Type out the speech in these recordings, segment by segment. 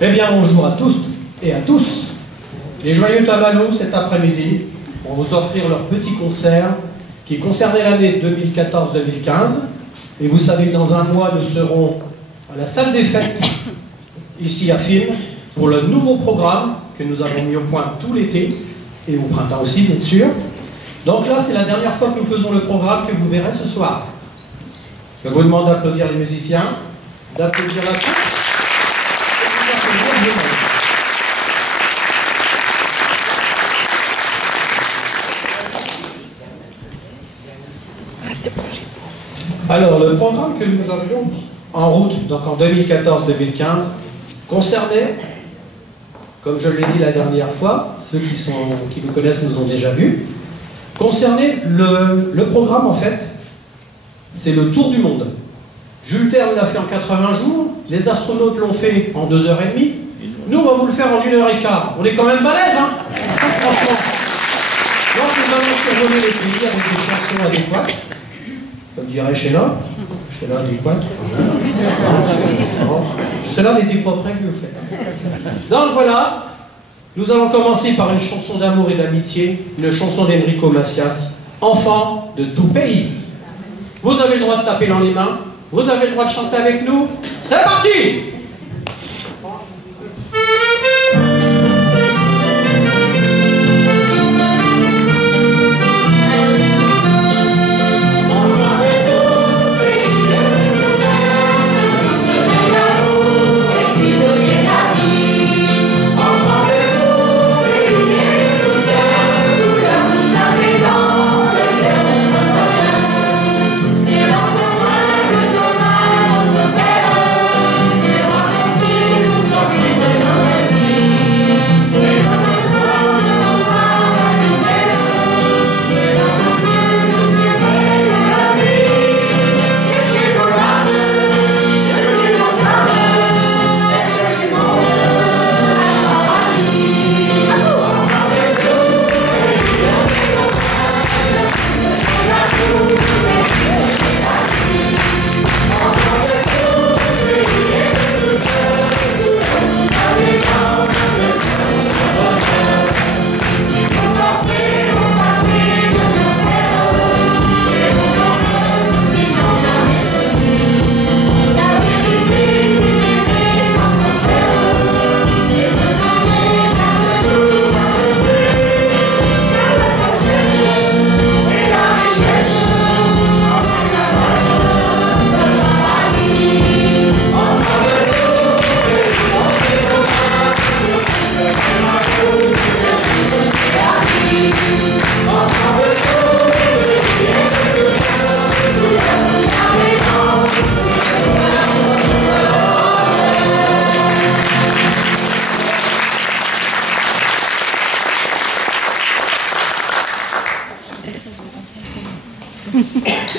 Eh bien, bonjour à tous et à tous. Les Joyeux Tabanos, cet après-midi, vont vous offrir leur petit concert qui concernait l'année 2014-2015. Et vous savez que dans un mois, nous serons à la salle des fêtes, ici à Film, pour le nouveau programme que nous avons mis au point tout l'été, et au printemps aussi, bien sûr. Donc là, c'est la dernière fois que nous faisons le programme que vous verrez ce soir. Je vous demande d'applaudir les musiciens, d'applaudir la troupe. Alors, le programme que nous avions en route, donc en 2014-2015, concernait, comme je l'ai dit la dernière fois, ceux qui nous connaissent nous ont déjà vu, concernait le programme, en fait, c'est le tour du monde. Jules Verne l'a fait en 80 jours, les astronautes l'ont fait en 2h30, nous on va vous le faire en 1h15. On est quand même balèze, hein, franchement. Donc nous allons survoler les pays avec des chansons adéquates, comme dirait Sheila. Sheila adéquate. C'est là les pas près que vous faites. Donc voilà, nous allons commencer par une chanson d'amour et d'amitié, une chanson d'Enrico Macias, Enfant de tout pays. Vous avez le droit de taper dans les mains. Vous avez le droit de chanter avec nous. C'est parti!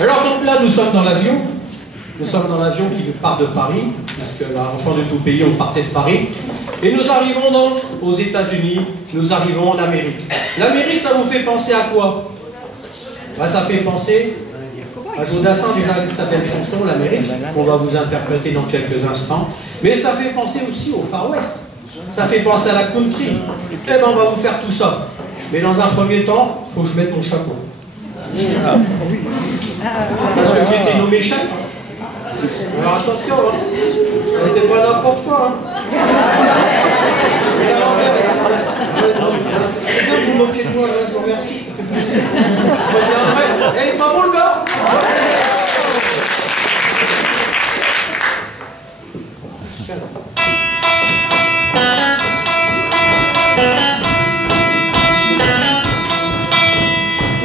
Alors donc là, nous sommes dans l'avion. Nous sommes dans l'avion qui part de Paris, puisque l'enfant de tout pays, on partait de Paris. Et nous arrivons donc aux États-Unis, nous arrivons en Amérique. L'Amérique, ça vous fait penser à quoi? Ben, ça fait penser à Jodassin, déjà sa belle chanson, l'Amérique, qu'on va vous interpréter dans quelques instants. Mais ça fait penser aussi au Far West. Ça fait penser à la country. Eh ben, on va vous faire tout ça. Mais dans un premier temps, il faut que je mette mon chapeau. Parce que j'ai été nommé chef. Alors attention, hein. Ça n'était pas n'importe quoi. Hein. C'est bien que vous moquez de moi, là, je vous remercie, ça fait plaisir. Je reviendrai. Eh, il sera bon le gars?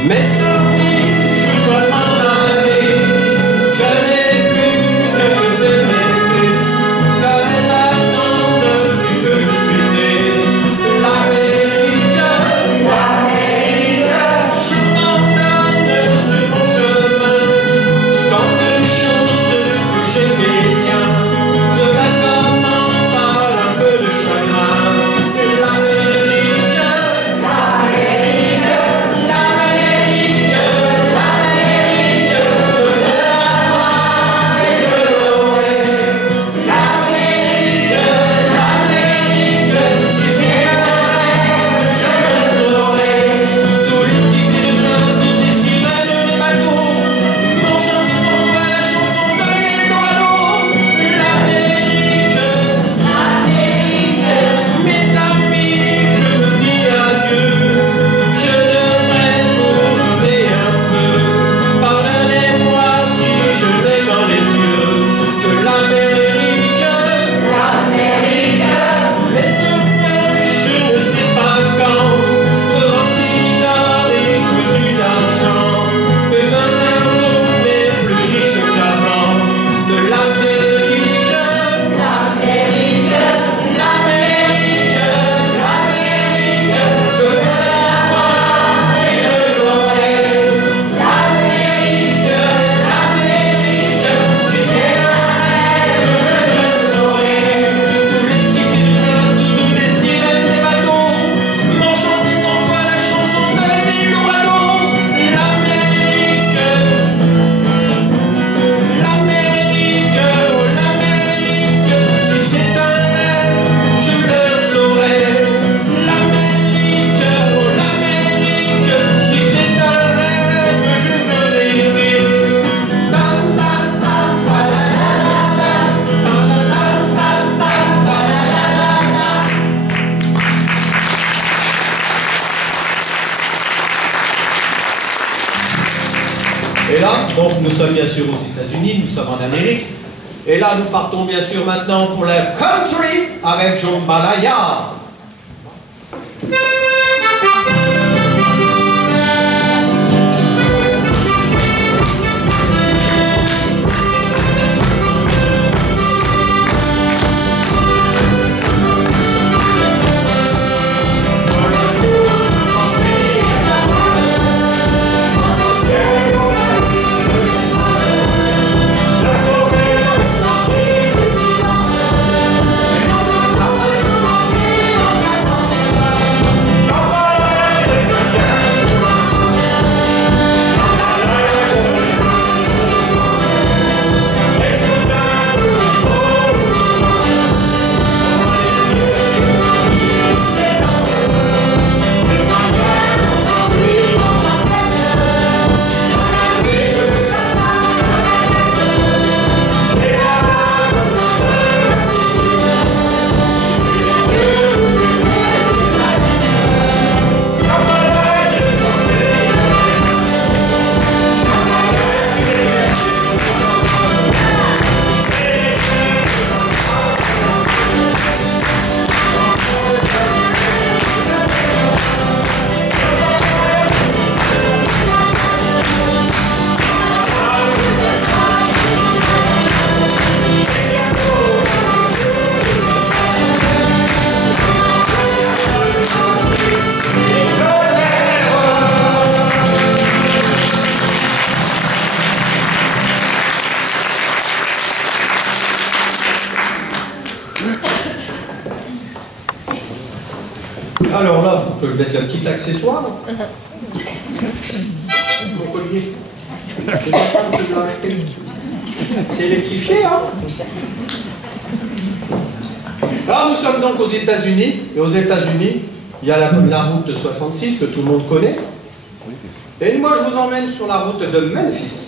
Mais que je t'aimais plus, car elle attend depuis que Donc nous sommes bien sûr aux États-Unis, nous sommes en Amérique. Et là, nous partons bien sûr maintenant pour la country avec Jambalaya. Alors là, je vais mettre un petit accessoire. Mon collier. C'est ma femme qui l'a acheté. C'est électrifié, hein? Là, nous sommes donc aux États-Unis. Et aux États-Unis, il y a la route de 66 que tout le monde connaît. Et moi, je vous emmène sur la route de Memphis.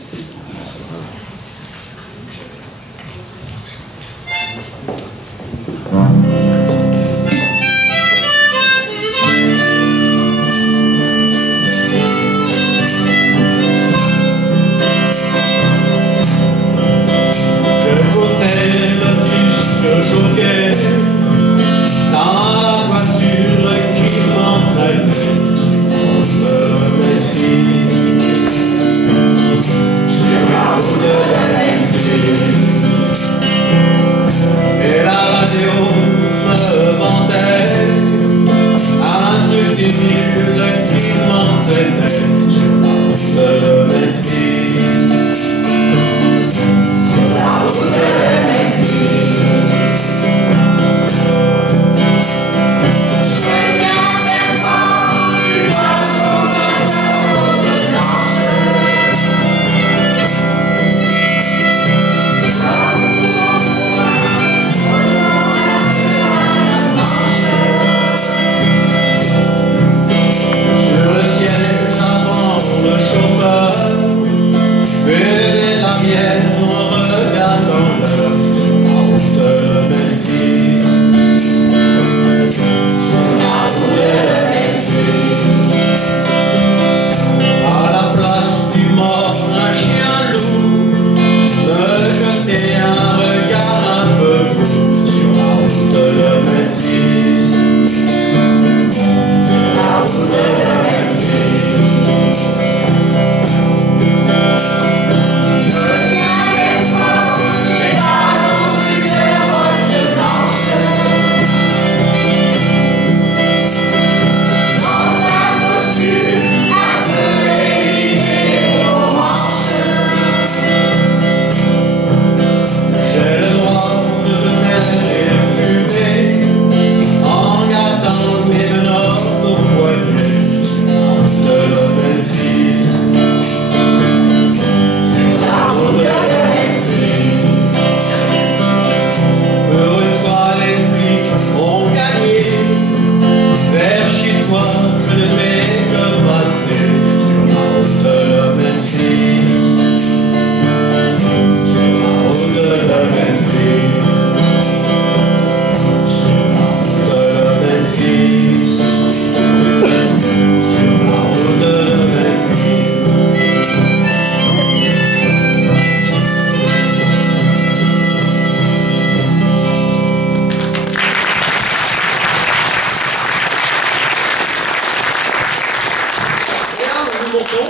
montons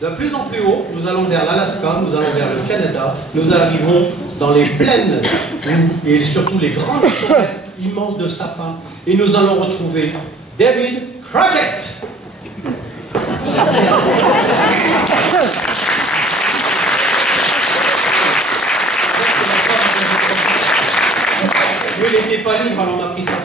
de plus en plus haut, nous allons vers l'Alaska, nous allons vers le Canada, nous arrivons dans les plaines et surtout les grandes forêts immenses de sapins et nous allons retrouver David Crockett. Lui, il n'était pas libre, alors on a pris sa femme.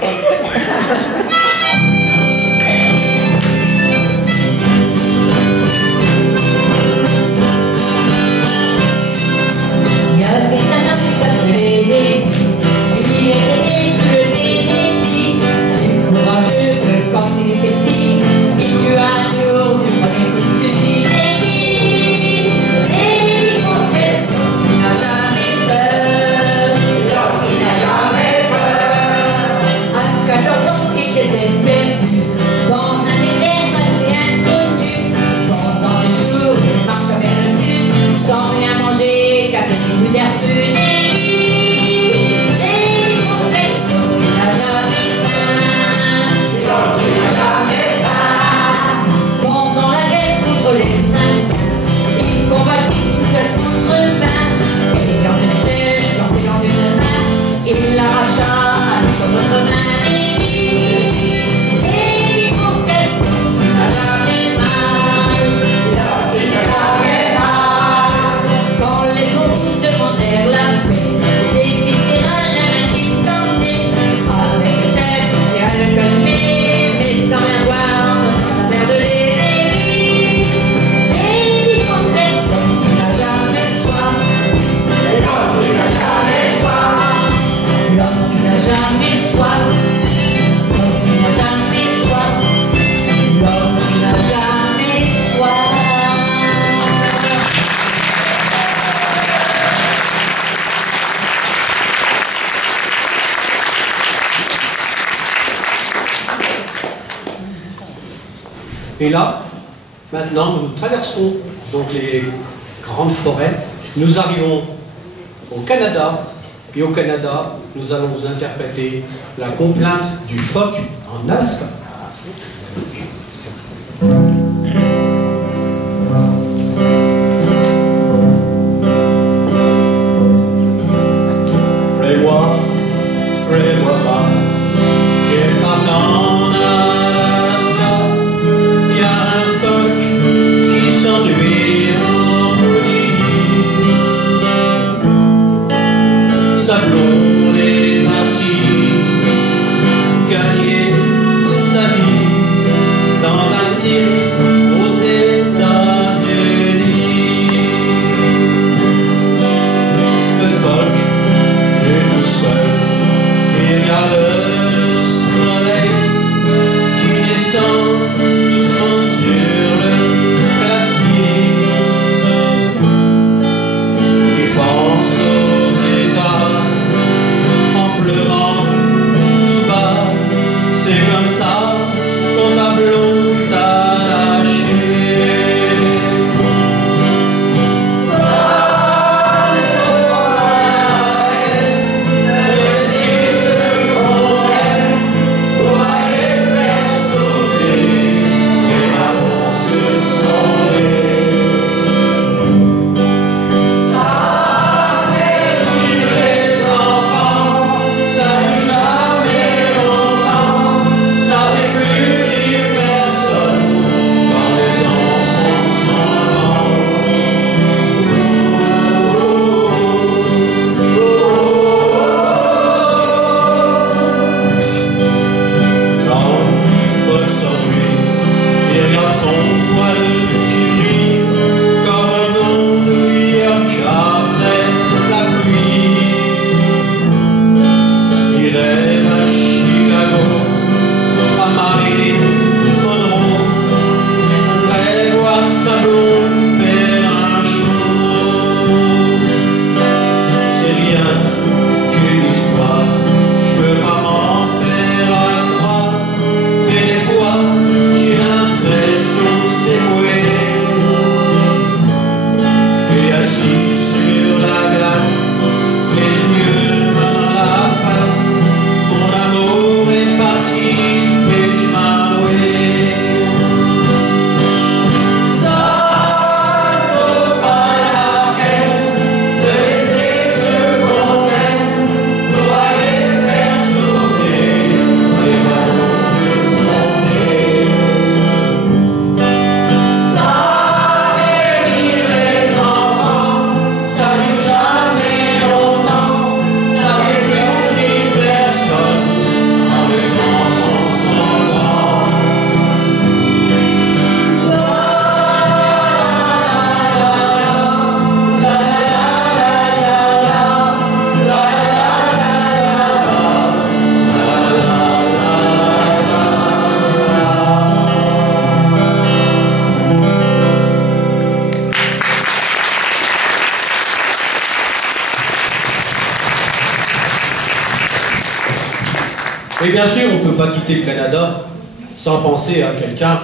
Il y avait un homme qui s'appelait Daisy, il était né sous le Tennessee, si courageux que quand il était petit, il tua un jour du premier coup de fusil. Daisy Crockett, il n'a jamais peur, il n'a jamais peur. À 14 ans, il s'était perdu dans un désert assez inconnu, pendant les jours, il marcha vers le sud, sans rien manger. Vous d'air plus Daisy Crockett, il n'a jamais faim, il n'a jamais faim. Pendant la guerre contre les Indiens, il combattit tout seul contre main, et dans une flèche plantée dans une main, il l'arracha avec son autre main. Daisy Crockett, il n'a jamais mal, il n'a jamais mal. Quand les fous demandèrent la paix, Daisy serra la main qui tendait. Avec le chef, il tira le colmet, mais sans rien voir dans un verre de lait. Daisy Crockett, il n'a jamais soif, l'homme qui n'a jamais soif, l'homme qui n'a jamais soif, l'homme qui n'a jamais soif, l'homme qui n'a jamais soif. Et là, maintenant, nous traversons donc les grandes forêts. Nous arrivons au Canada. Et au Canada, nous allons vous interpréter la complainte du phoque en Alaska. Prévois, prévois pas, qu'il parte en Alaska. Il y a un phoque qui s'ennuie en Bolivie. Sablon est parti gagner sa vie dans un cirque aux États-Unis. Le phoque est tout seul et regarde le soleil qui descend doucement sur le glacier. Il pense aux États en pleurant tout bas. C'est comme ça qu'on t'a lâché. Mais bien sûr, on ne peut pas quitter le Canada sans penser à quelqu'un,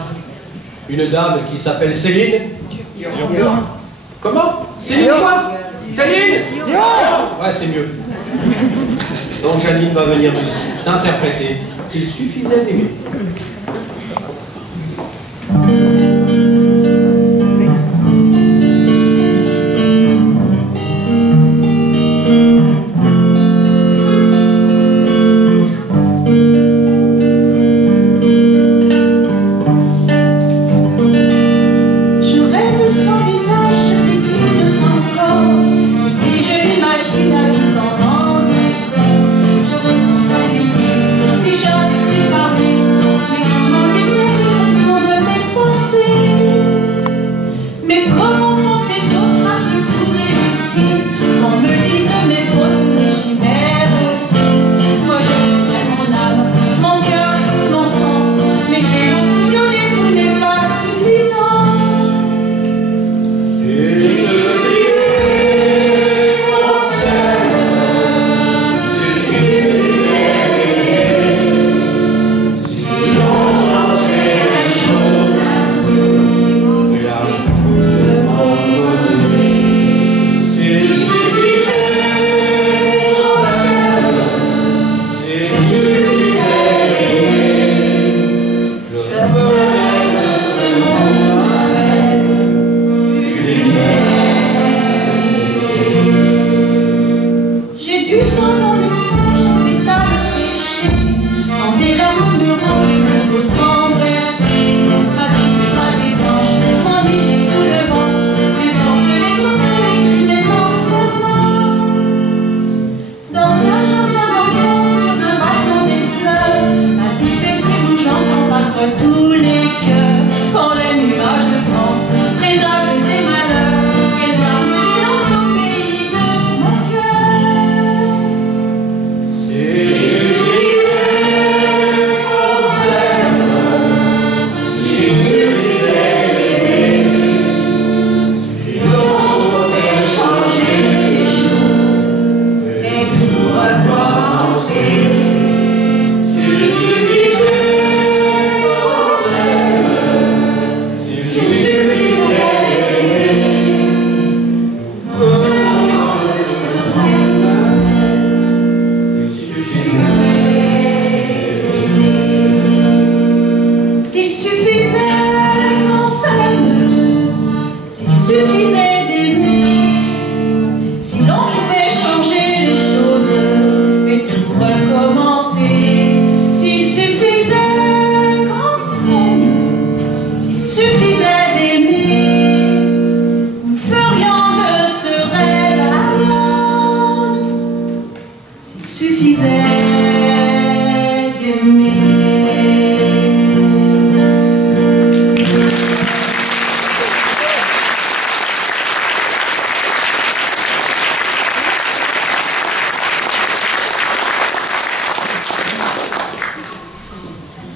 une dame qui s'appelle Céline. Comment? Céline quoi? Céline? Ouais, c'est mieux. Donc Janine va venir nous interpréter S'il suffisait d'aimer.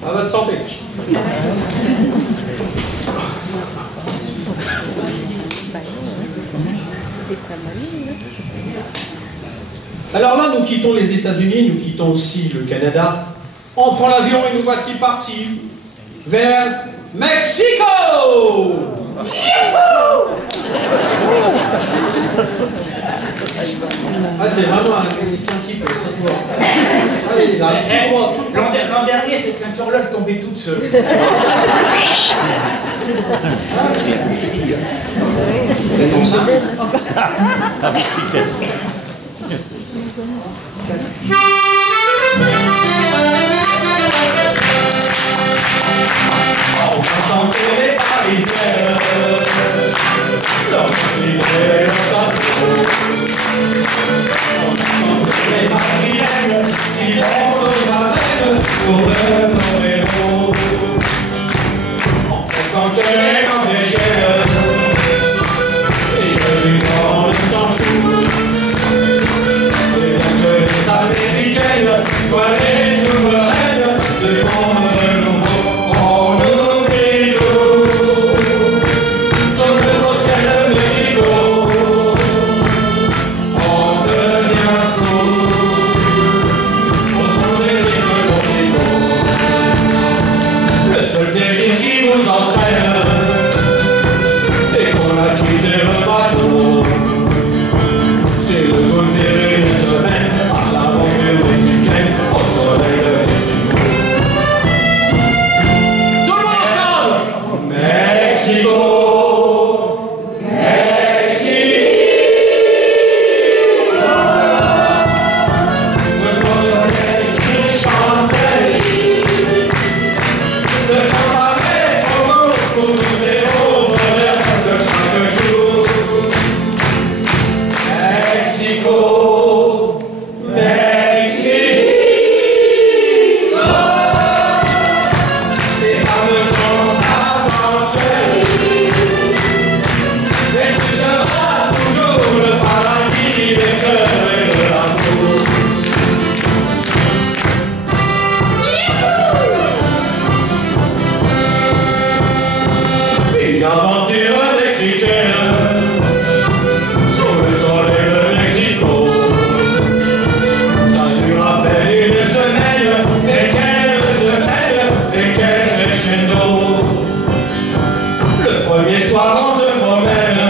À votre santé. Alors là, nous quittons les États-Unis, nous quittons aussi le Canada. On prend l'avion et nous voici partis vers Mexico. Ah, c'est vraiment un Mexicain type, ça se voit. L'an dernier, c'était un turlope tombé toute seule. C'est ton ça? On chante les Parisiens, lorsqu'ils on chante les Parisiennes, qui vont aux arènes pour le Noël. On chante les Candéchelles, et le dans le sang chou, et les Américains. nous entraîne et qu'on a quitté le bateau. C'est le côté d'une semaine à l'aventure mexicaine au soleil de Mexico. Tout le monde ensemble! Mexico! Une aventure mexicaine sous le soleil de Mexico. Ça nous rappelle une semaine, et quel crescendo. Le premier soir on se promène,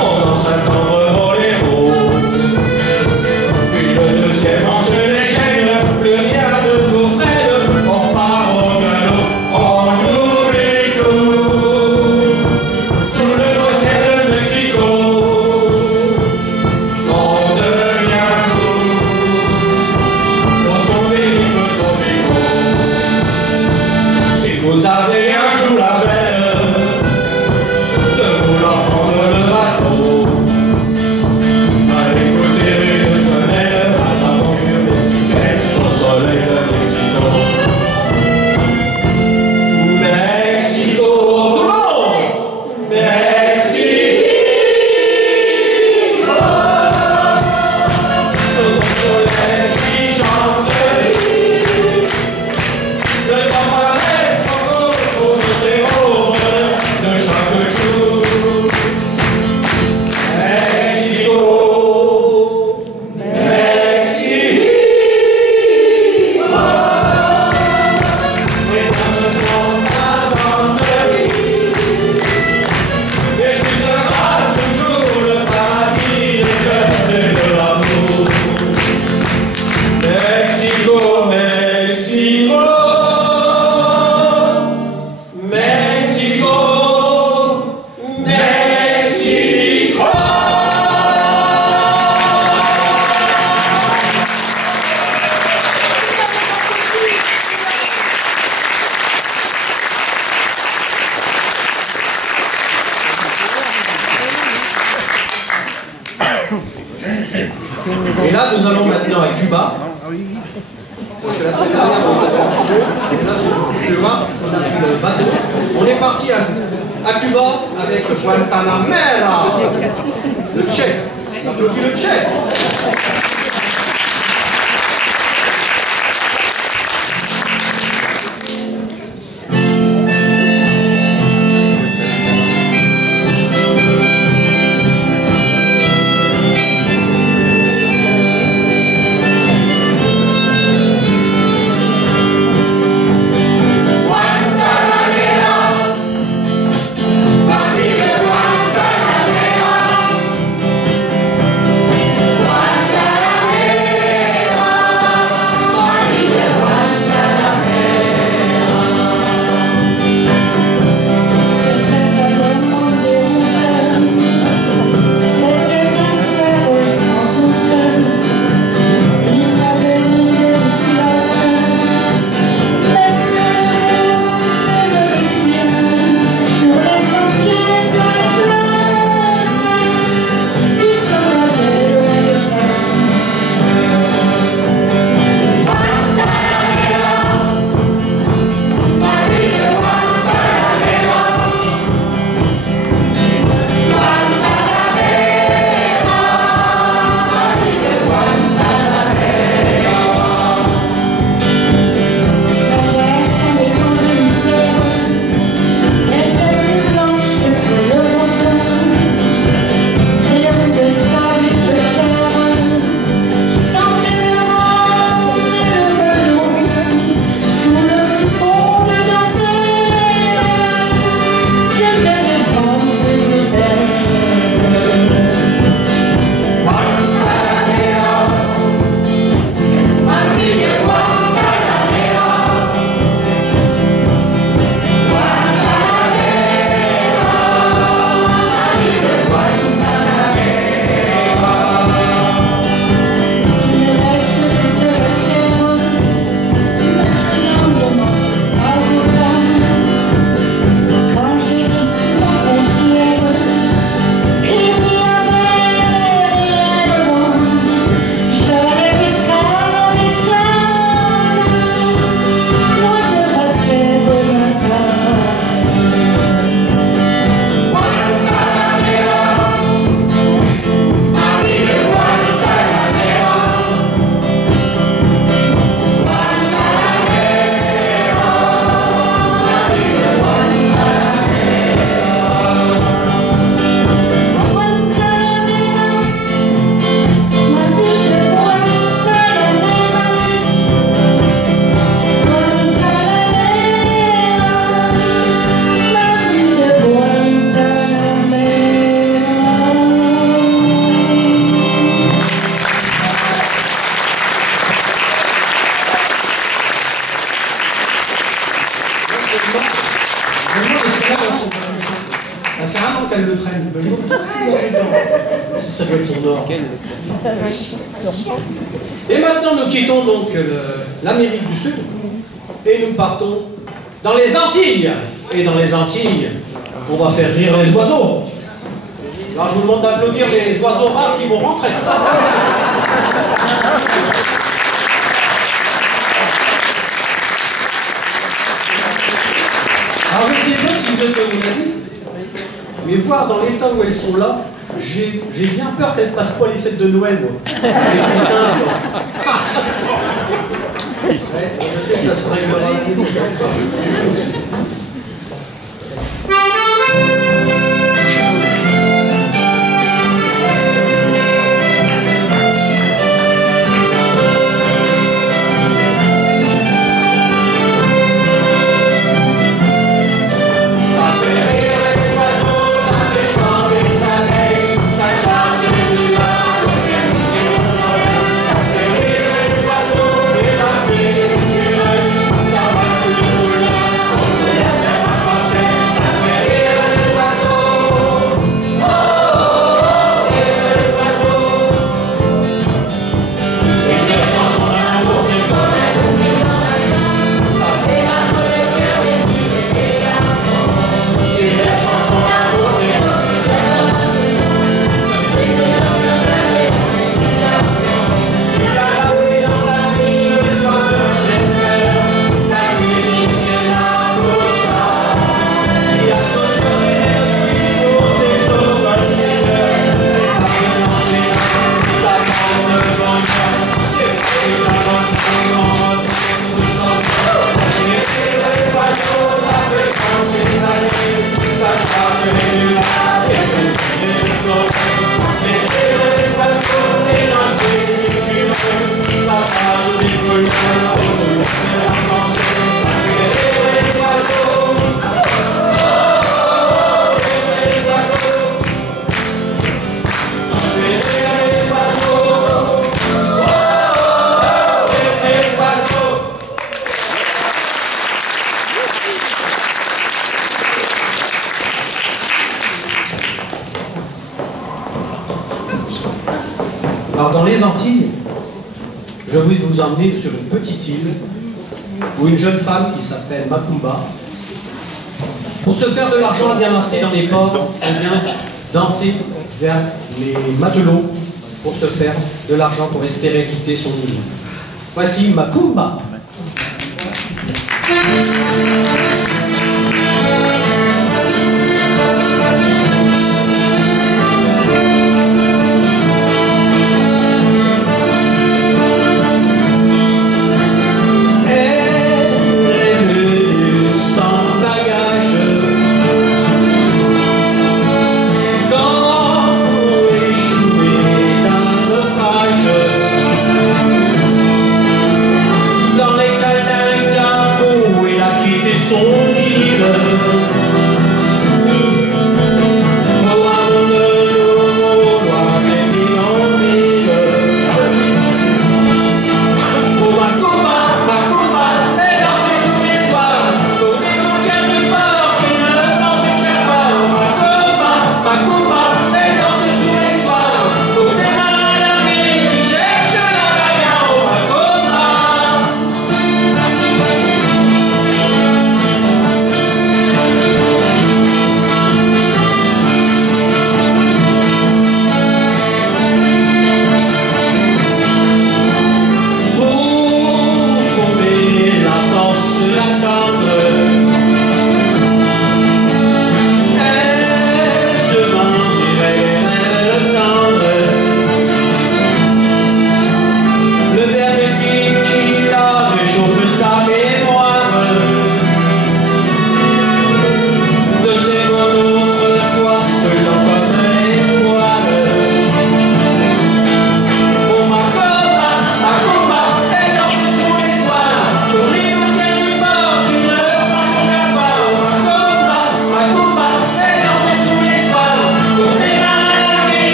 on danse un tendre boléro. Puis le deuxième on se déchaîne, le mien de tout frêle, on part au galop, on oublie tout. Sous le ciel de Mexico, on devient fou. Dans son périple tropico, si vous avez un jour la peine de vouloir prendre le bateau, allez écouter une semaine à l'aventure mexicaine au soleil de Mexico. Mexico, tout le monde! Mexico! Sous le soleil qui chante, le temps paraît trop beau pour nous héros de chaque jour. Mexico, Mexico, les hommes sont inventés, et tu seras toujours le paradis des cœurs et de l'amour. Mexico, Mexico, Mexico, Mexico. Et là, nous allons maintenant à Cuba. Parce que la semaine dernière, on était à Cuba. Et là, c'est Cuba, on a pris le bateau. On est parti à Cuba avec le Guantanamera. Le Tchèque. On applaudit le Tchèque. Guantanamera, Ça fait un an qu'elle le traîne. Ça doit être son or. Et maintenant, nous quittons donc l'Amérique du Sud et nous partons dans les Antilles. Et dans les Antilles, on va faire rire les oiseaux. Alors, je vous demande d'applaudir les oiseaux rares qui vont rentrer. Alors, je ne sais pas si vous êtes mon avis, mais voir dans l'état où elles sont là, j'ai bien peur qu'elles ne passent pas les fêtes de Noël, moi. Je sais que ça se réglera. Alors dans les Antilles, je vais vous emmener sur une petite île où une jeune femme qui s'appelle Macumba, pour se faire de l'argent, elle vient danser dans les ports, elle vient danser vers les matelots pour se faire de l'argent pour espérer quitter son île. Voici Macumba.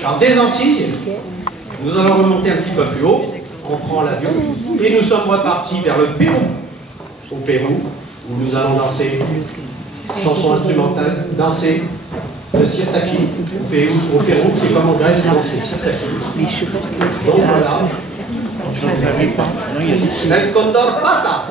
Alors des Antilles, nous allons remonter un petit peu plus haut, on prend l'avion, et nous sommes repartis vers le Pérou, au Pérou, où nous allons danser, chanson instrumentale, danser le sirtaki au Pérou, c'est comme en Grèce, on danse le sirtaki. Donc voilà. El Condor pasa.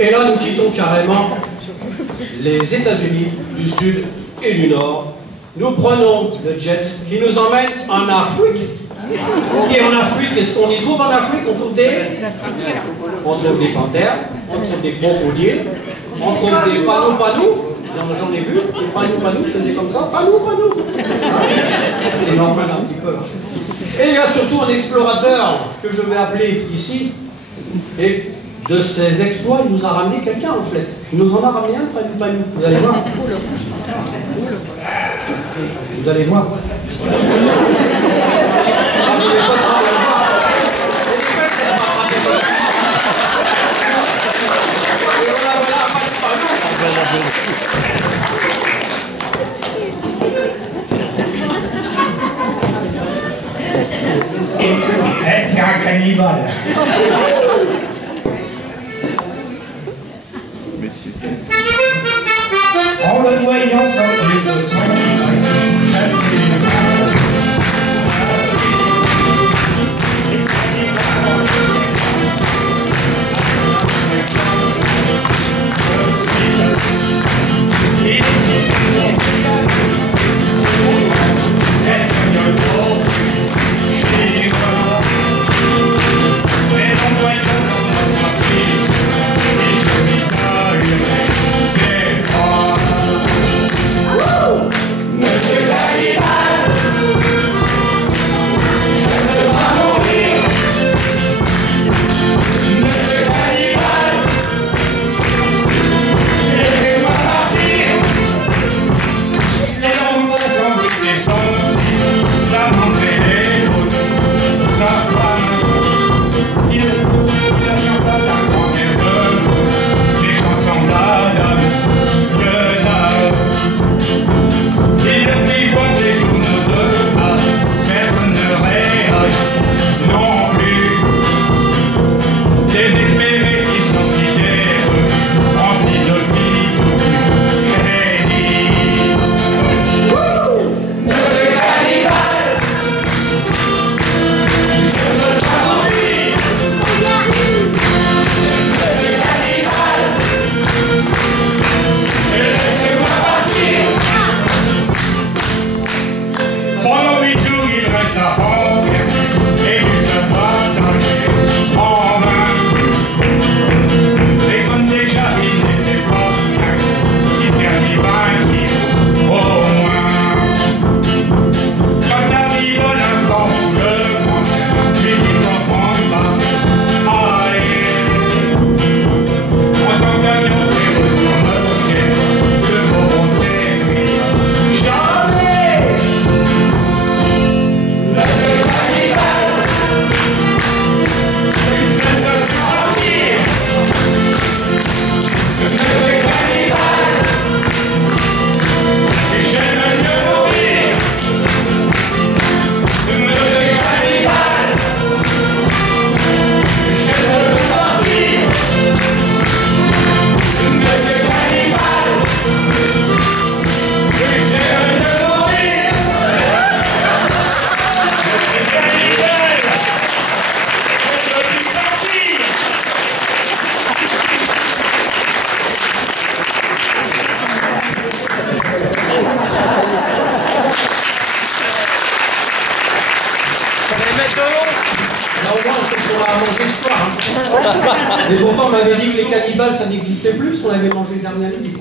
Et là, nous quittons carrément les États-Unis du Sud et du Nord. Nous prenons le jet qui nous emmène en Afrique. Et en Afrique, qu'est-ce qu'on y trouve en Afrique? On trouve des panthères, on trouve des crocodiles, on trouve des panou-panou. J'en ai vu, des panou-panou faisaient comme ça, panou-panou. C'est normal un petit peu. Et il y a surtout un explorateur que je vais appeler ici. Et de ses exploits, il nous a ramené quelqu'un en fait. Il nous en a ramené un, panou-panou. Vous allez voir. Vous allez voir. C'est un cannibale. En le voyant sortir de son mais qu'on a mangé ce soir. Hein. Et pourtant, on m'avait dit que les cannibales, ça n'existait plus, on avait mangé le dernier midi.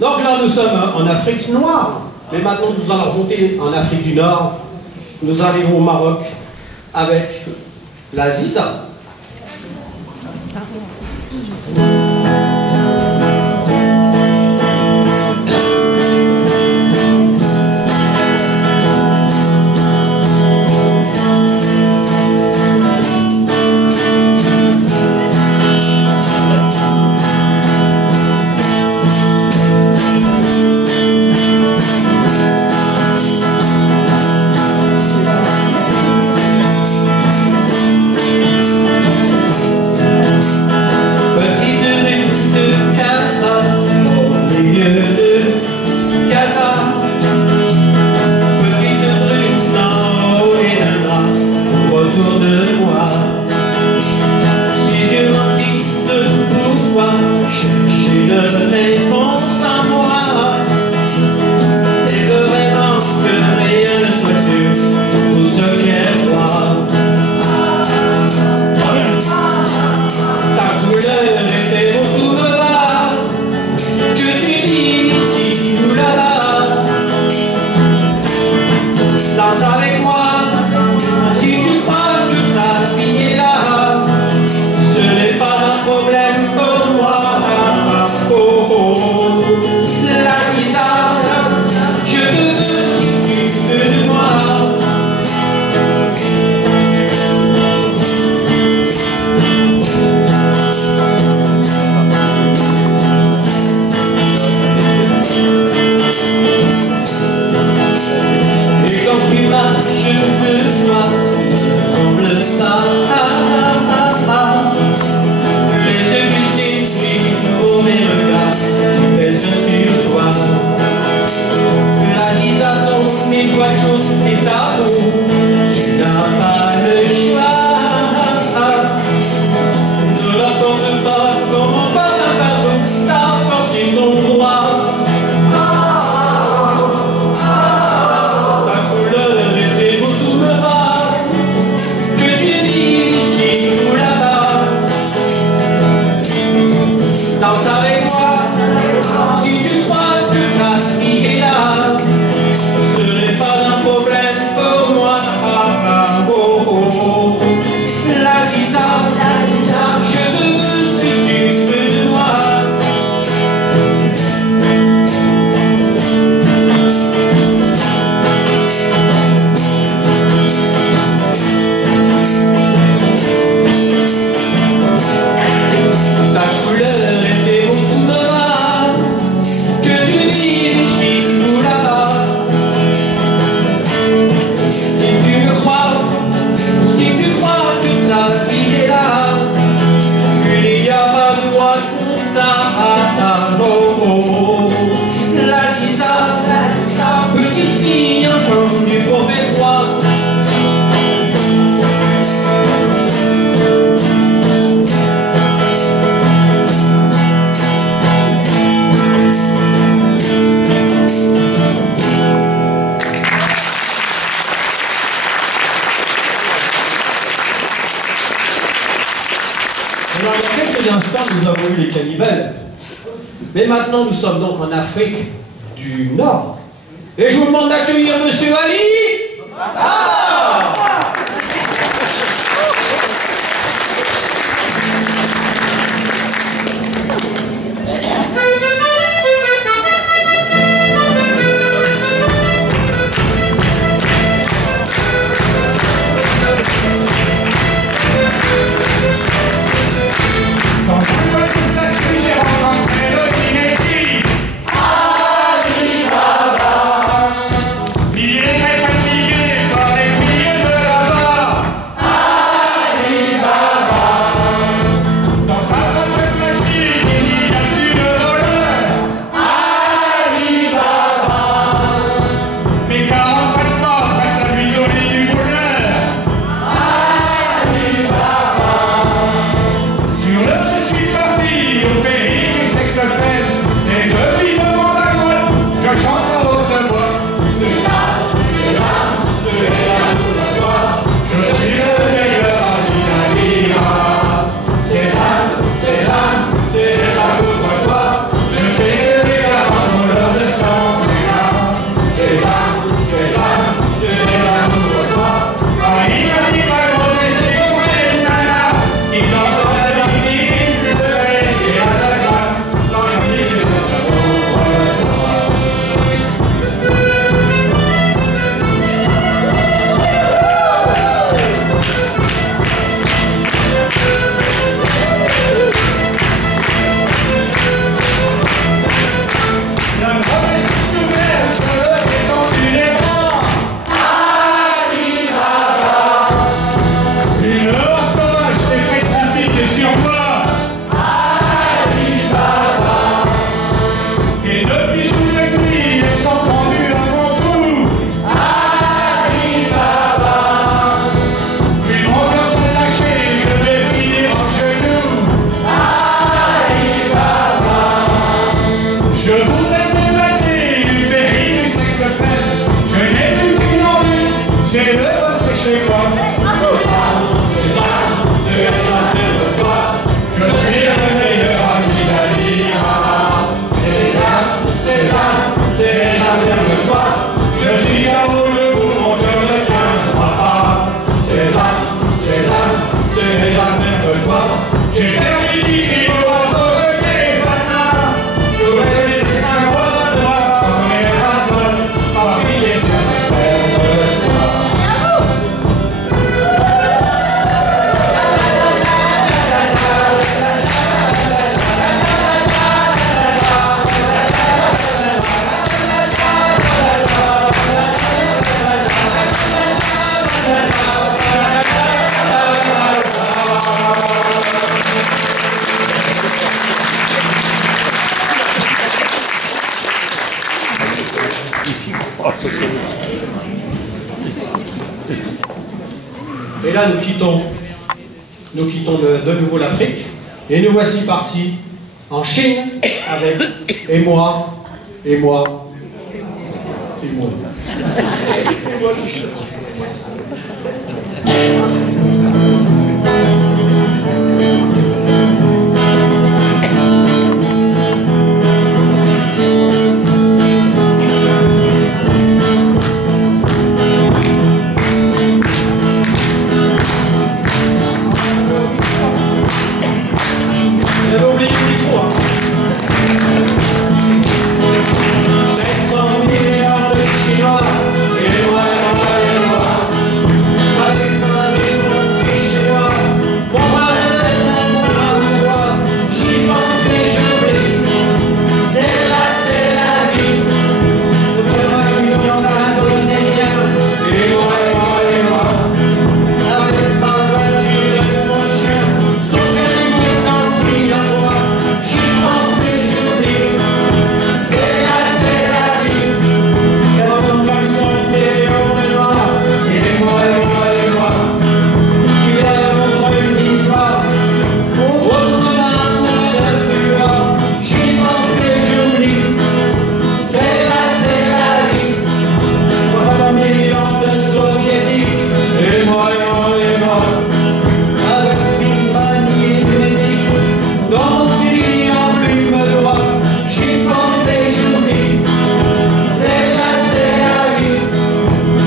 Donc là, nous sommes en Afrique noire. Mais maintenant, nous allons remonter en Afrique du Nord. Nous arrivons au Maroc avec la Ziza. Nous avons eu les cannibales. Mais maintenant, nous sommes donc en Afrique du Nord. Et je vous demande d'accueillir Monsieur Ali. Ah! Il est fatigué par les Et là, nous quittons de nouveau l'Afrique. Et nous voici partis en Chine avec et moi, et moi, et moi. J'avais oublié le micro, hein. 700 milliards de Chinois, et moi, avec mon petit chinois, mon mari, mon amour, j'y pense que j'oublie. C'est la vie. Le million d'Indonésiens, et moi, avec ma voiture et mon chien, son cœur gentil à moi, j'y pense que j'oublie. C'est la vie. 400 garçons, des lions noirs, et moi, qui viendront une histoire. Au sein de Cuba, j'y pense que j'oublie. C'est la vie. 300 millions de soviétiques, et moi, avec une vanille de médic, dans mon petit en plume droit, j'y pense et j'oublie. C'est la vie.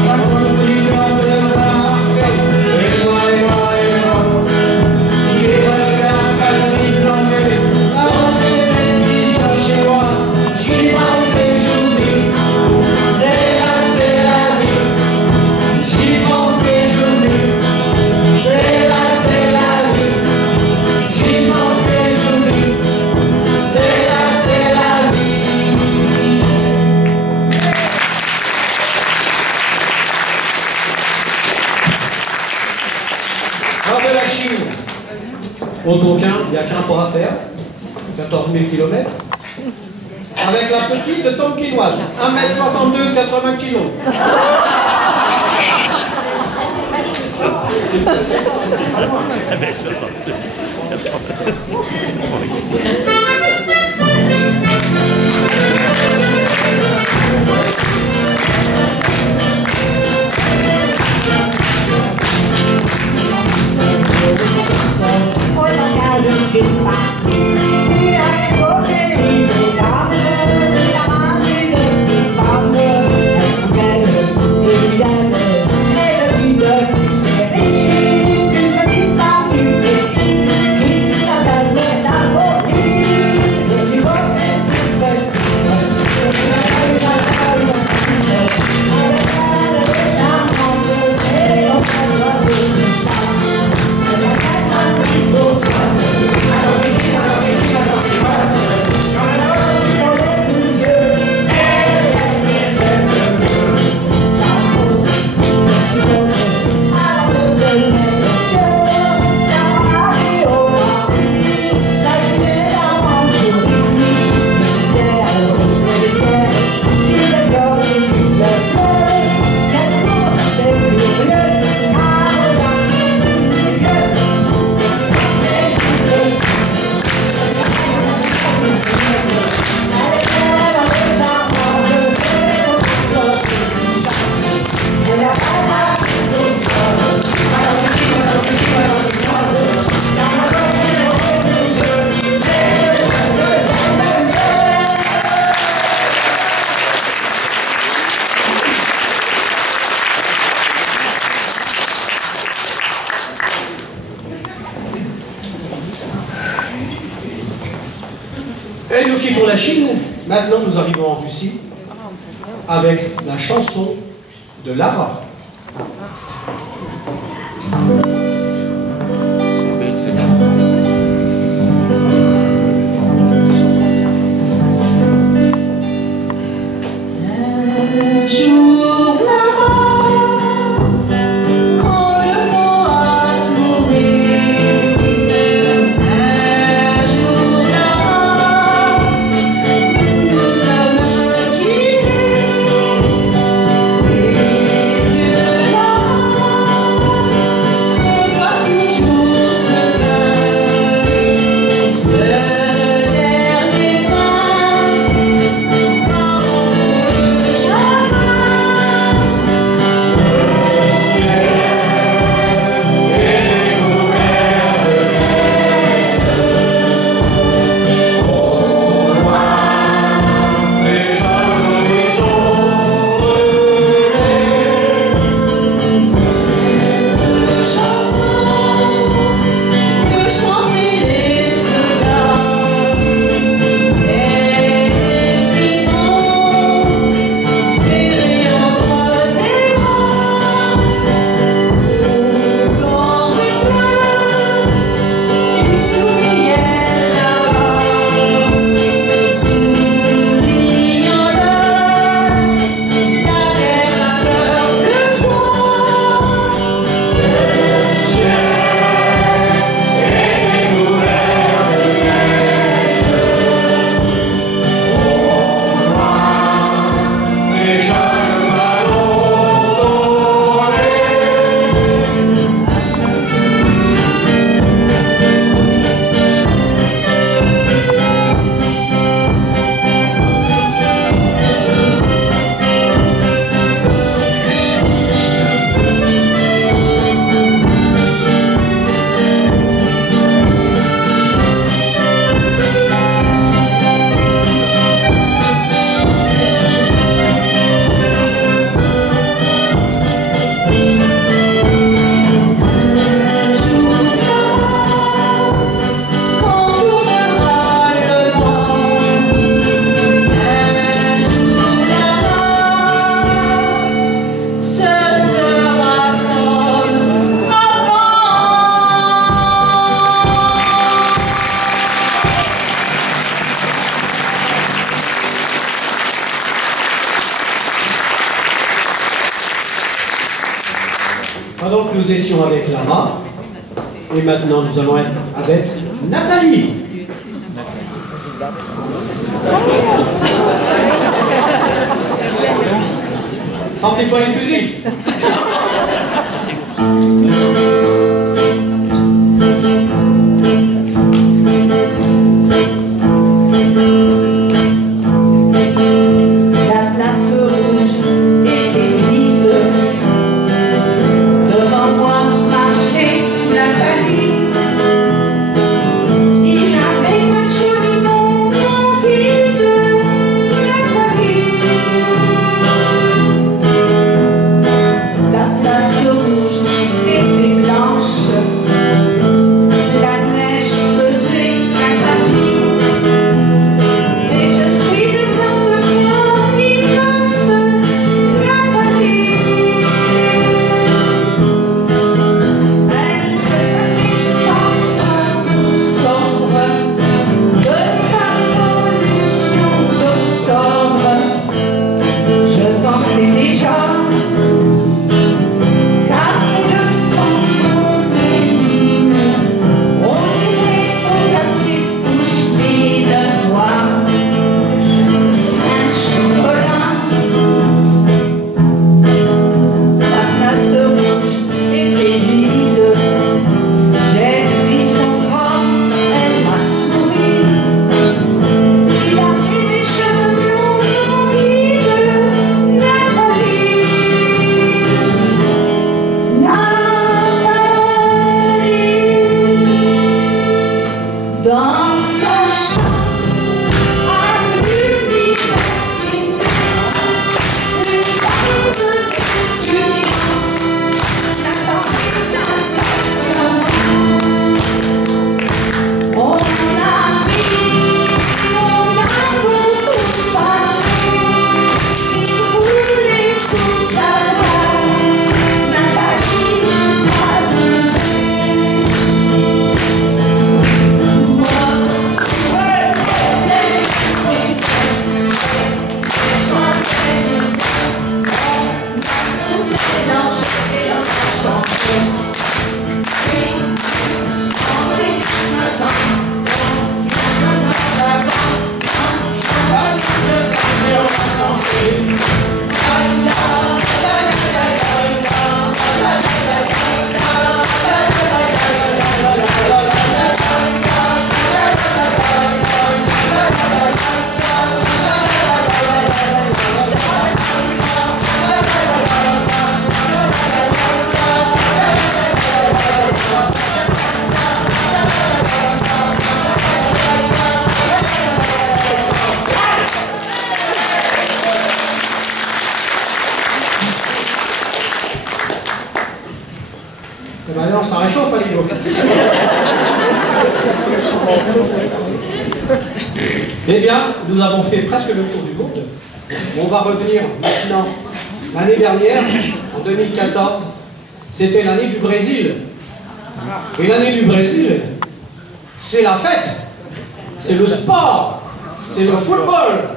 50 millions de Saint-Marquet, et moi, qui est en Casse-Vite Danger, dans mon télévision chez moi, j'y pense et j'oublie. C'est la vie. J'y pense et j'oublie. C'est la vie. J'y pense et j'oublie. C'est la vie. Nord de la Chine, au Tonkin, il n'y a qu'un port à faire, 14 000 km. Avec la petite tonkinoise, 1m62, 80 kg. Au langage, je suis partie avec vos pays, mesdames, la main d'une petite femme. Elles sont belles et vilaines, mais je suis devenue chérie d'une petite femme du pays qui s'appelle Métamorphie. Je suis votre petite avec elle, les charmantes, et on parle de Et nous quittons la Chine. Maintenant, nous arrivons en Russie avec la chanson de Lara. Un jour là-bas, quand le vent a tourné, un jour là-bas, nous sommes quittés, et tu nous étions avec Lara. Et maintenant, nous allons être avec Nathalie. Remplis-toi les fusils. La place rouge était vide. Devant moi marchait Nathalie. Il avait un joli nom guide, Nathalie. La place rouge était blanche. La neige faisait un tapis. Et je suis devant ce fleur immense, Nathalie. Elle fait danse sombre de la pollution d'octobre. Je pensais déjà qu'après le temps des mines, on irait au café coucher de bois un chocolat. La place rouge était vide. J'ai pris son bras, elle m'a souri. Il avait des cheveux longs guides, Nathalie. Nathalie. Dans sa chambre à l'université, une femme d'étudiant s'attendait d'impatience. On a beaucoup parlé, il voulait tout savoir. Nathalie m'a amusée. Moi, Eh ben non, ça réchauffe, Aligo. Eh bien, nous avons fait presque le tour du monde. On va revenir maintenant. L'année dernière, en 2014, c'était l'année du Brésil. Et l'année du Brésil, c'est la fête, c'est le sport, c'est le football,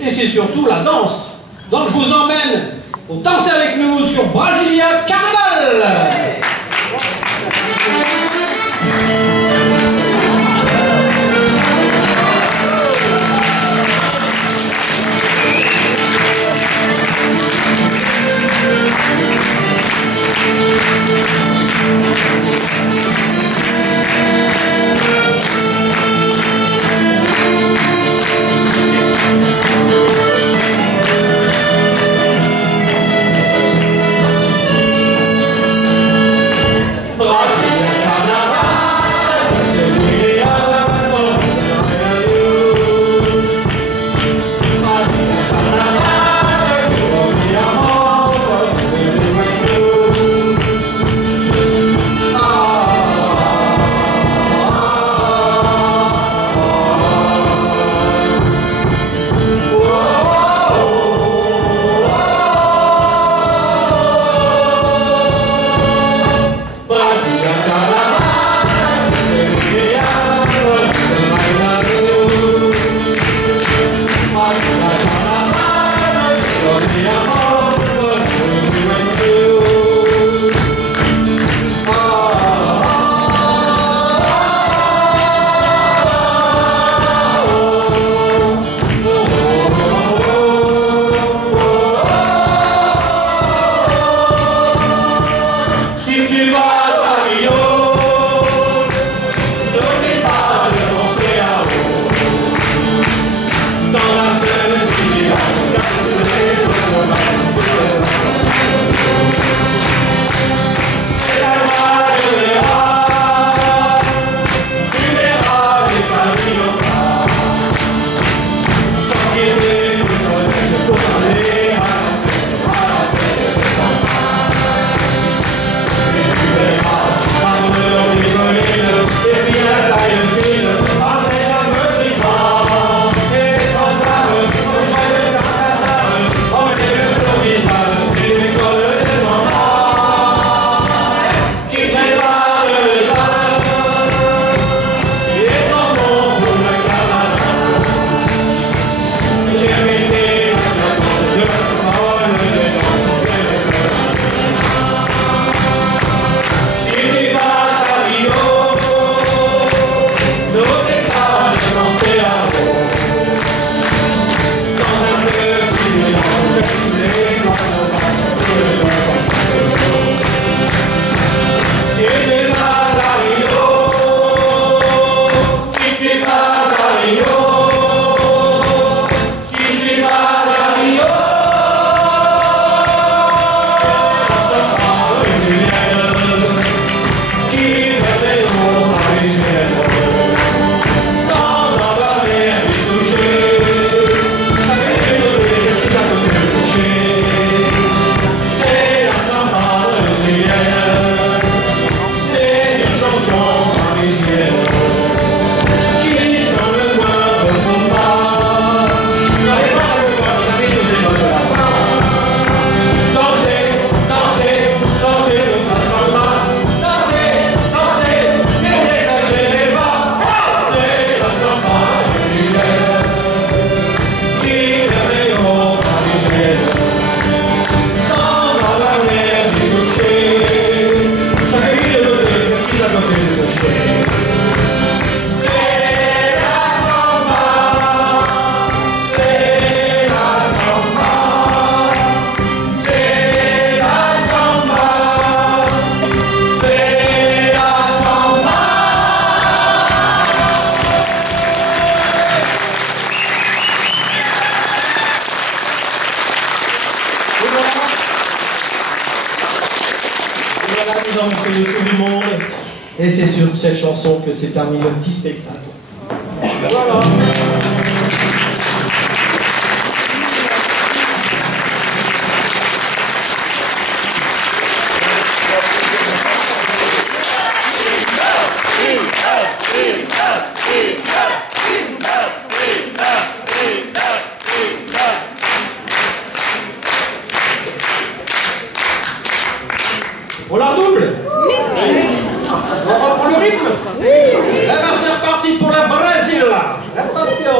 et c'est surtout la danse. Donc je vous emmène pour danser avec nous sur Brasilia Carnaval. ans, on fait le tour du monde. Et c'est sur cette chanson que s'est terminé le petit spectacle. Voilà. On la redouble? On reprend le rythme? Eh ben c'est reparti pour la Brésil. Attention.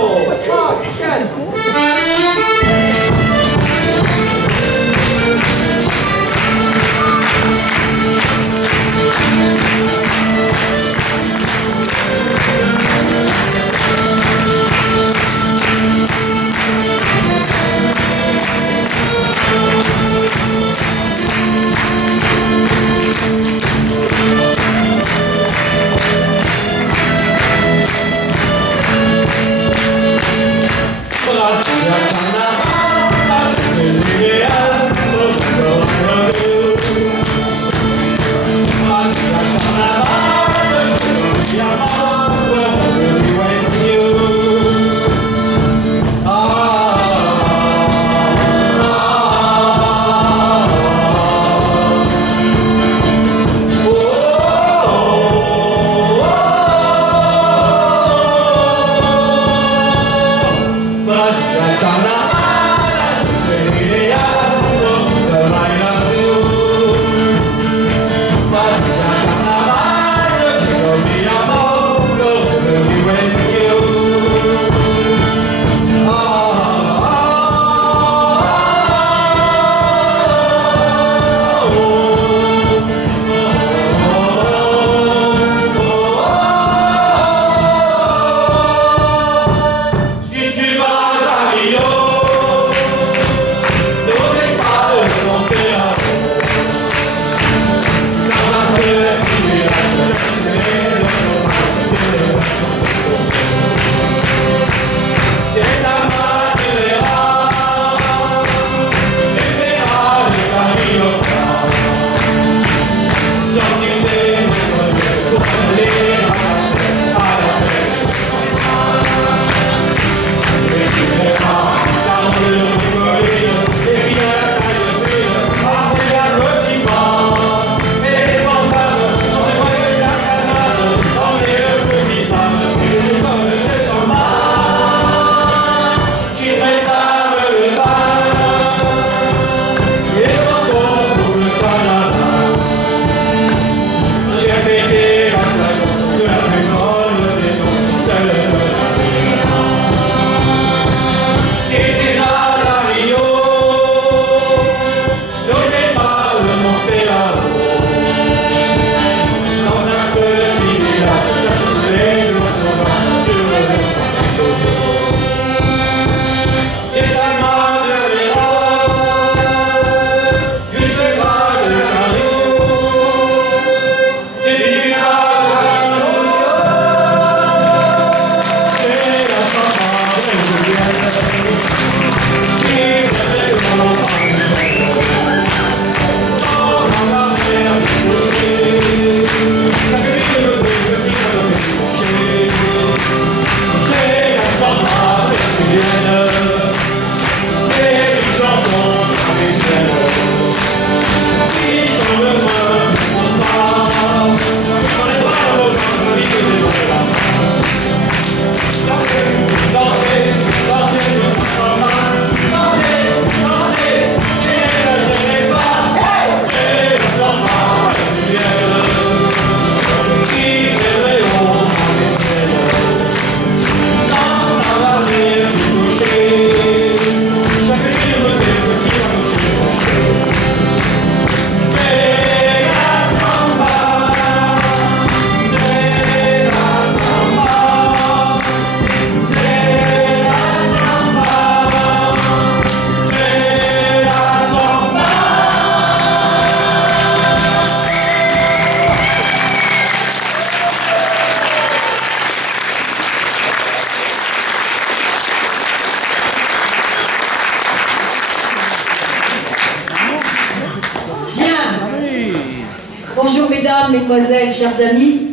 mesdames, mesdemoiselles, chers amis,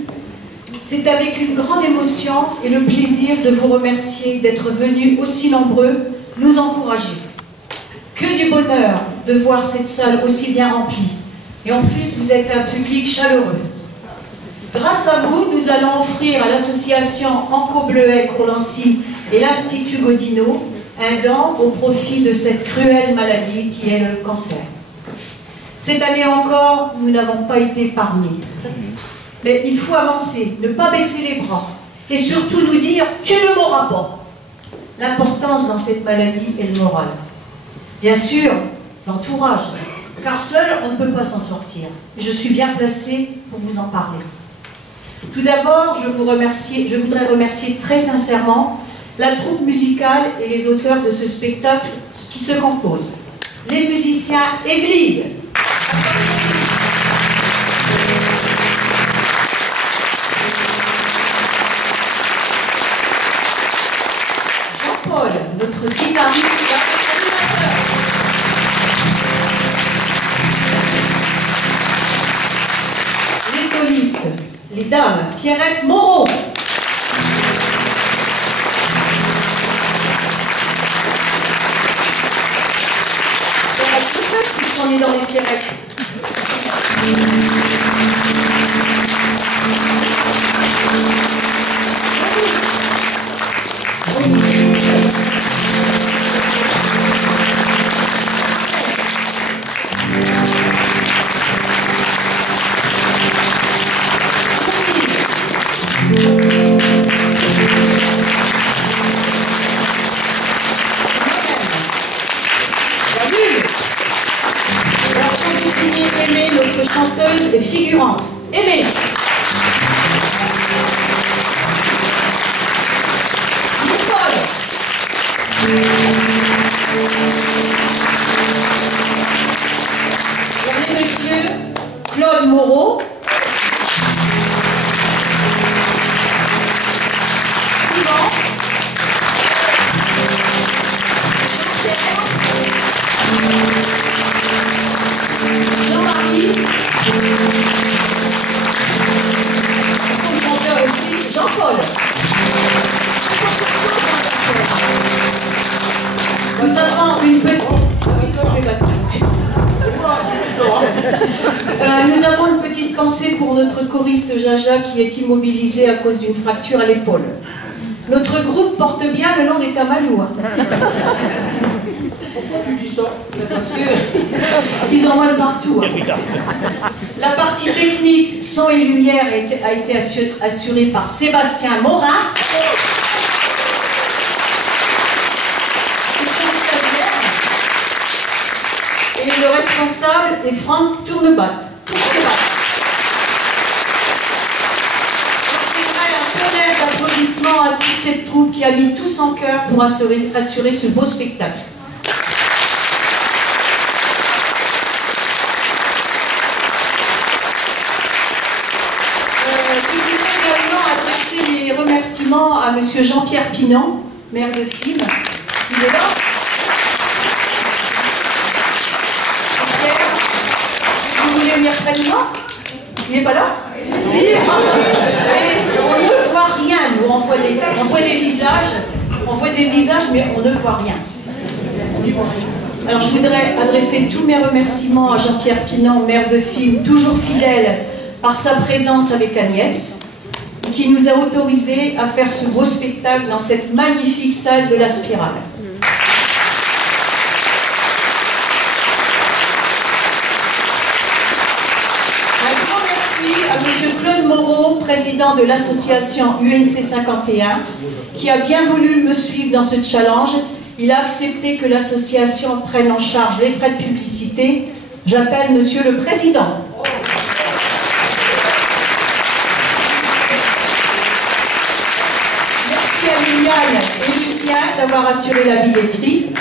c'est avec une grande émotion et le plaisir de vous remercier d'être venus aussi nombreux nous encourager. Que du bonheur de voir cette salle aussi bien remplie. Et en plus, vous êtes un public chaleureux. Grâce à vous, nous allons offrir à l'association Anco-Bleuet-Courlancy et l'Institut Godino un don au profit de cette cruelle maladie qui est le cancer. Cette année encore, nous n'avons pas été épargnés. Mais il faut avancer, ne pas baisser les bras et surtout nous dire « tu ne mourras pas ». L'importance dans cette maladie est le moral. Bien sûr, l'entourage, car seul on ne peut pas s'en sortir. Je suis bien placée pour vous en parler. Tout d'abord, je voudrais remercier très sincèrement la troupe musicale et les auteurs de ce spectacle qui se composent. Les musiciens Église, Jean-Paul, notre guitariste et animateur. Les solistes, les dames, Pierrette Moreau. On est dans les Pierrettes. Aimée, notre chanteuse et figurante. Aimée. Nicole. Mesdames et messieurs, Claude Moreau. Suivant. Jean-Marie, chanteur aussi, Jean-Paul. Nous avons une petite... nous avons une petite pensée pour notre choriste Jaja qui est immobilisé à cause d'une fracture à l'épaule. Notre groupe porte bien le nom des Tamalous. Pourquoi tu dis ça? Parce qu'ils en volent partout. La partie technique, son et lumière a été assurée par Sébastien Morin. Et le responsable est Franck Tournebat. Un tonnerre d'applaudissements à toute cette troupe qui a mis tout son cœur pour assurer ce beau spectacle. Les remerciements à M. Jean-Pierre Pinon, maire de Fismes. Il est là. Vous voulez venir près de moi? Il n'est pas là? Et on ne voit rien, nous. On voit des visages, mais on ne voit rien. Alors je voudrais adresser tous mes remerciements à Jean-Pierre Pinon, maire de Fismes, toujours fidèle par sa présence avec Agnès, qui nous a autorisés à faire ce beau spectacle dans cette magnifique salle de la Spirale. Un grand merci à M. Claude Moreau, président de l'association UNC 51, qui a bien voulu me suivre dans ce challenge. Il a accepté que l'association prenne en charge les frais de publicité. J'appelle Monsieur le Président. Liliane et Lucien d'avoir assuré la billetterie.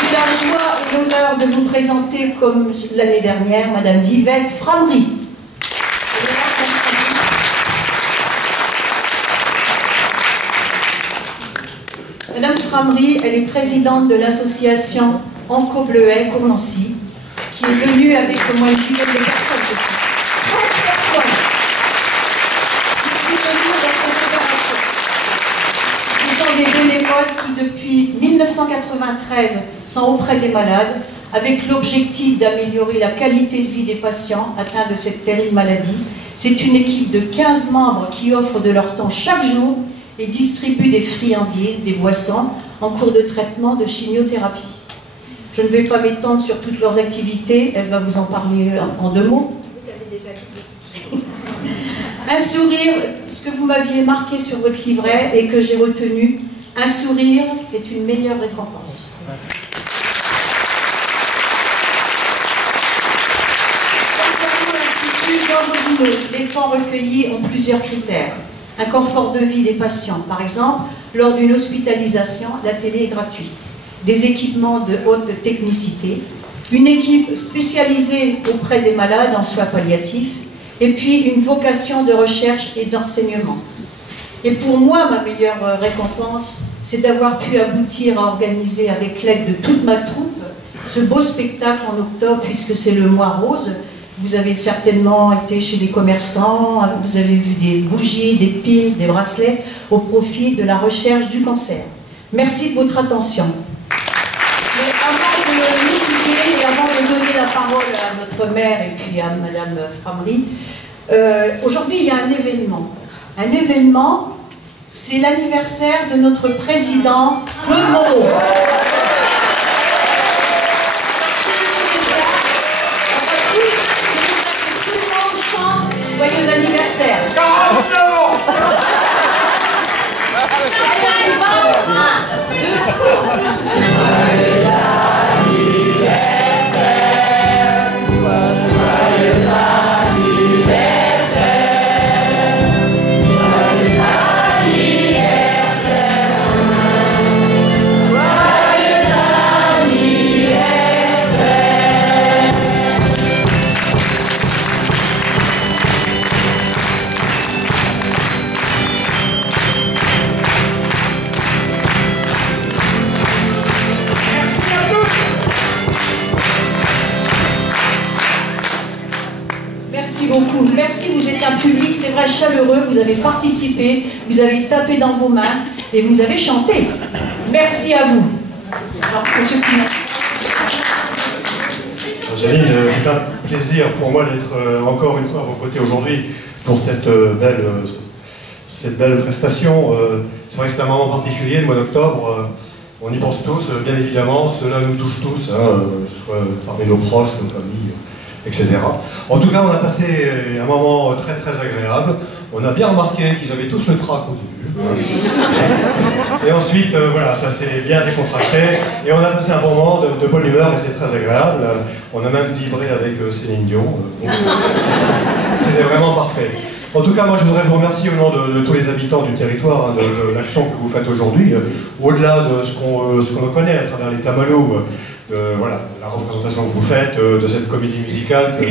J'ai la joie et l'honneur de vous présenter, comme l'année dernière, Madame Vivette Framery. Madame Framery, elle est présidente de l'association Anco-Bleuet-Courlancy, qui est venu avec au moins une dizaine de personnes. 13 personnes qui sont venues dans cette opération. Ce sont des bénévoles qui, depuis 1993, sont auprès des malades, avec l'objectif d'améliorer la qualité de vie des patients atteints de cette terrible maladie. C'est une équipe de 15 membres qui offrent de leur temps chaque jour et distribuent des friandises, des boissons en cours de traitement de chimiothérapie. Je ne vais pas m'étendre sur toutes leurs activités, elle va vous en parler en 2 mots. Vous avez déjà dit. Un sourire, ce que vous m'aviez marqué sur votre livret et que j'ai retenu, un sourire est une meilleure récompense. Les fonds recueillis ont plusieurs critères. Un confort de vie des patients, par exemple, lors d'une hospitalisation, la télé est gratuite. Des équipements de haute technicité, une équipe spécialisée auprès des malades en soins palliatifs, et puis une vocation de recherche et d'enseignement. Et pour moi, ma meilleure récompense, c'est d'avoir pu aboutir à organiser avec l'aide de toute ma troupe ce beau spectacle en octobre, puisque c'est le mois rose. Vous avez certainement été chez des commerçants, vous avez vu des bougies, des pins, des bracelets au profit de la recherche du cancer. Merci de votre attention. Mais avant de nous quitter et avant de donner la parole à notre maire et puis à Madame Framery, aujourd'hui il y a un événement. Un événement, c'est l'anniversaire de notre président Claude Moreau. Joyeux anniversaire! Oh non! 1, 2. Merci beaucoup. Merci, vous êtes un public, c'est vrai, chaleureux, vous avez participé, vous avez tapé dans vos mains et vous avez chanté. Merci à vous. Alors, monsieur Pinon. Janine, c'est un plaisir pour moi d'être encore une fois à vos côtés aujourd'hui pour cette belle prestation. C'est vrai que c'est un moment particulier, le mois d'octobre. On y pense tous, bien évidemment, cela nous touche tous, hein, que ce soit parmi nos proches, nos familles, etc. En tout cas, on a passé un moment très très agréable. On a bien remarqué qu'ils avaient tous le trac au début. Et ensuite, voilà, ça s'est bien décontracté. Et on a passé un moment de bonne humeur et c'est très agréable. On a même vibré avec Céline Dion. C'était vraiment parfait. En tout cas, moi je voudrais vous remercier au nom de tous les habitants du territoire, hein, de l'action que vous faites aujourd'hui, au-delà de ce qu'on connaît à travers les Tamalous, voilà, la représentation que vous faites, de cette comédie musicale que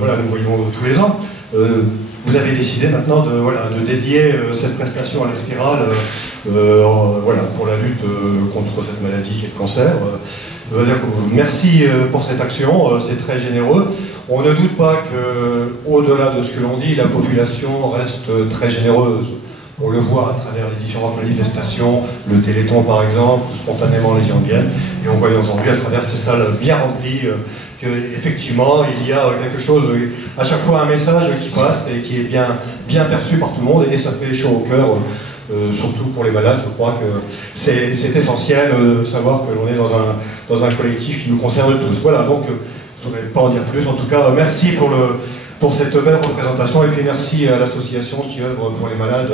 voilà, nous voyons tous les ans. Vous avez décidé maintenant de dédier cette prestation à la Spirale voilà, pour la lutte contre cette maladie qui est le cancer. Merci pour cette action, c'est très généreux. On ne doute pas qu'au-delà de ce que l'on dit, la population reste très généreuse. On le voit à travers les différentes manifestations, le Téléthon par exemple, spontanément les gens viennent. Et on voit aujourd'hui à travers ces salles bien remplies qu'effectivement il y a quelque chose, à chaque fois un message qui passe et qui est bien perçu par tout le monde et ça fait chaud au cœur. Surtout pour les malades, je crois que c'est essentiel de savoir que l'on est dans un collectif qui nous concerne tous. Voilà, donc je ne voudrais pas en dire plus. En tout cas, merci pour cette belle représentation et puis merci à l'association qui œuvre pour les malades.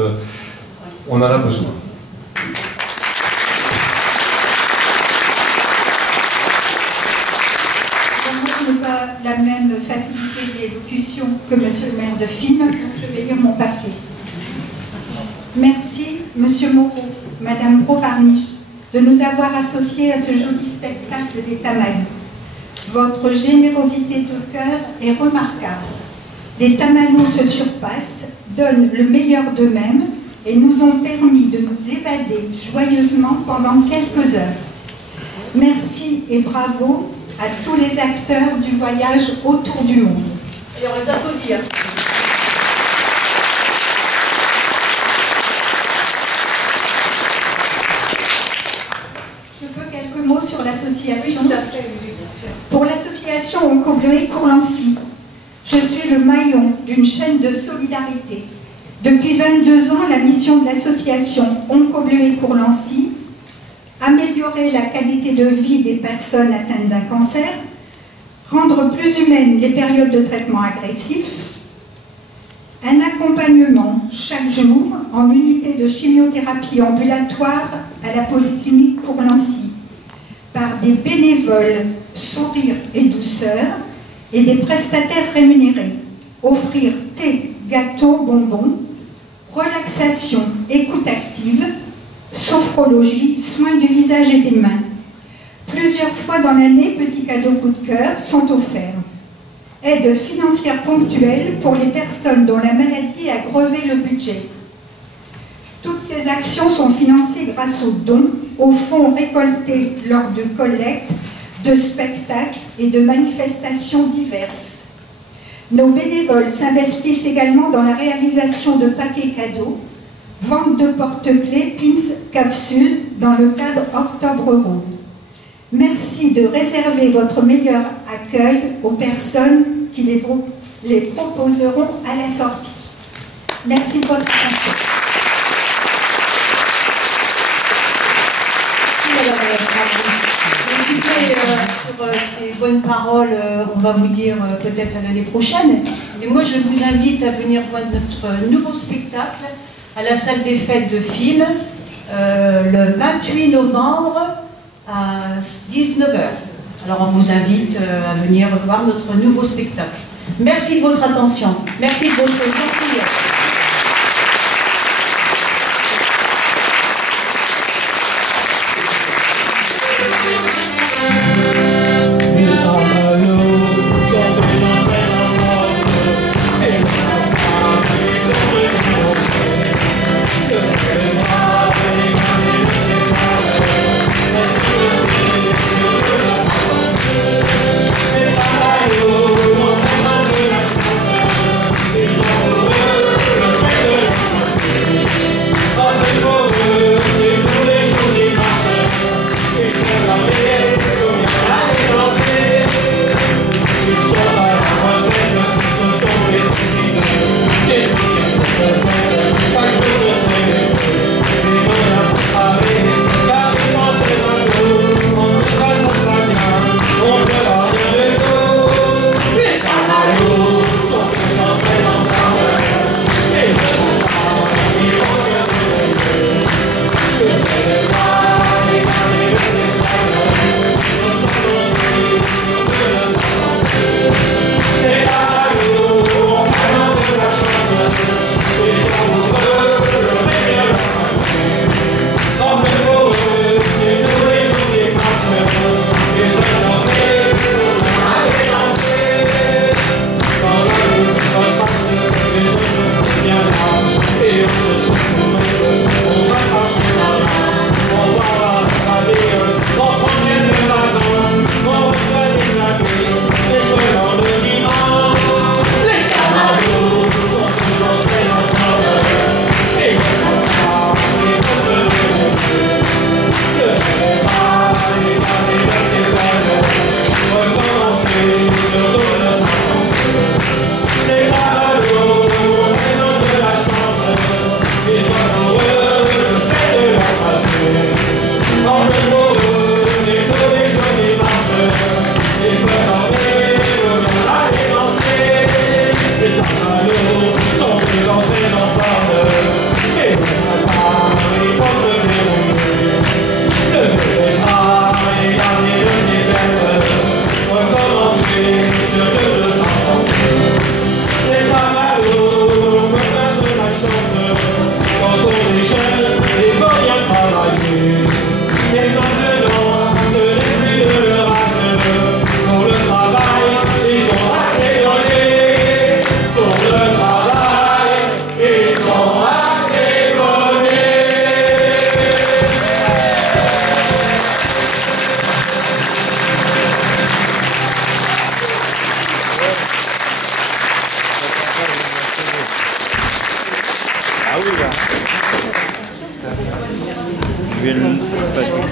On en a besoin. Je n'ai pas la même facilité d'élocution que monsieur le maire de Fismes, donc je vais lire mon papier. Merci, monsieur Moreau, madame Provarniche, de nous avoir associés à ce joli spectacle des Tamalous. Votre générosité de cœur est remarquable. Les Tamalous se surpassent, donnent le meilleur d'eux-mêmes et nous ont permis de nous évader joyeusement pendant quelques heures. Merci et bravo à tous les acteurs du voyage autour du monde. Et on les applaudit. Hein. Je peux quelques mots sur l'association. Oui, tout à fait, oui, bien sûr. Pour l'association Onco-Bleuet-Courlancy, je suis le maillon d'une chaîne de solidarité. Depuis 22 ans, la mission de l'association Onco-Bleuet-Courlancy, améliorer la qualité de vie des personnes atteintes d'un cancer, rendre plus humaines les périodes de traitement agressif, un accompagnement chaque jour en unité de chimiothérapie ambulatoire à la polyclinique Courlancy par des bénévoles sourire et douceur et des prestataires rémunérés, offrir thé, gâteaux, bonbons, relaxation, écoute active, sophrologie, soins du visage et des mains. Plusieurs fois dans l'année, petits cadeaux coup de cœur sont offerts. Aide financière ponctuelle pour les personnes dont la maladie a grevé le budget. Toutes ces actions sont financées grâce aux dons, aux fonds récoltés lors de collectes, de spectacles et de manifestations diverses. Nos bénévoles s'investissent également dans la réalisation de paquets cadeaux, vente de porte-clés, pins, capsules dans le cadre Octobre Rose. Merci de réserver votre meilleur accueil aux personnes qui les proposeront à la sortie. Merci de votre attention. Écoutez, sur ces bonnes paroles, on va vous dire peut-être à l'année prochaine. Et moi, je vous invite à venir voir notre nouveau spectacle à la salle des fêtes de film le 28 novembre à 19h. Alors on vous invite à venir voir notre nouveau spectacle. Merci de votre attention. Merci de votre gentillesse. Oh,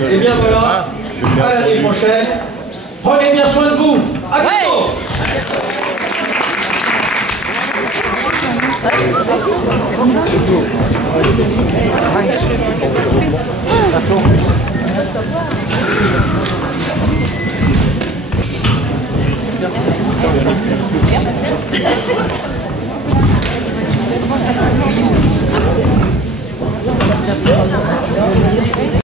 Et bien voilà, à l'année prochaine. Prenez bien soin de vous. À bientôt.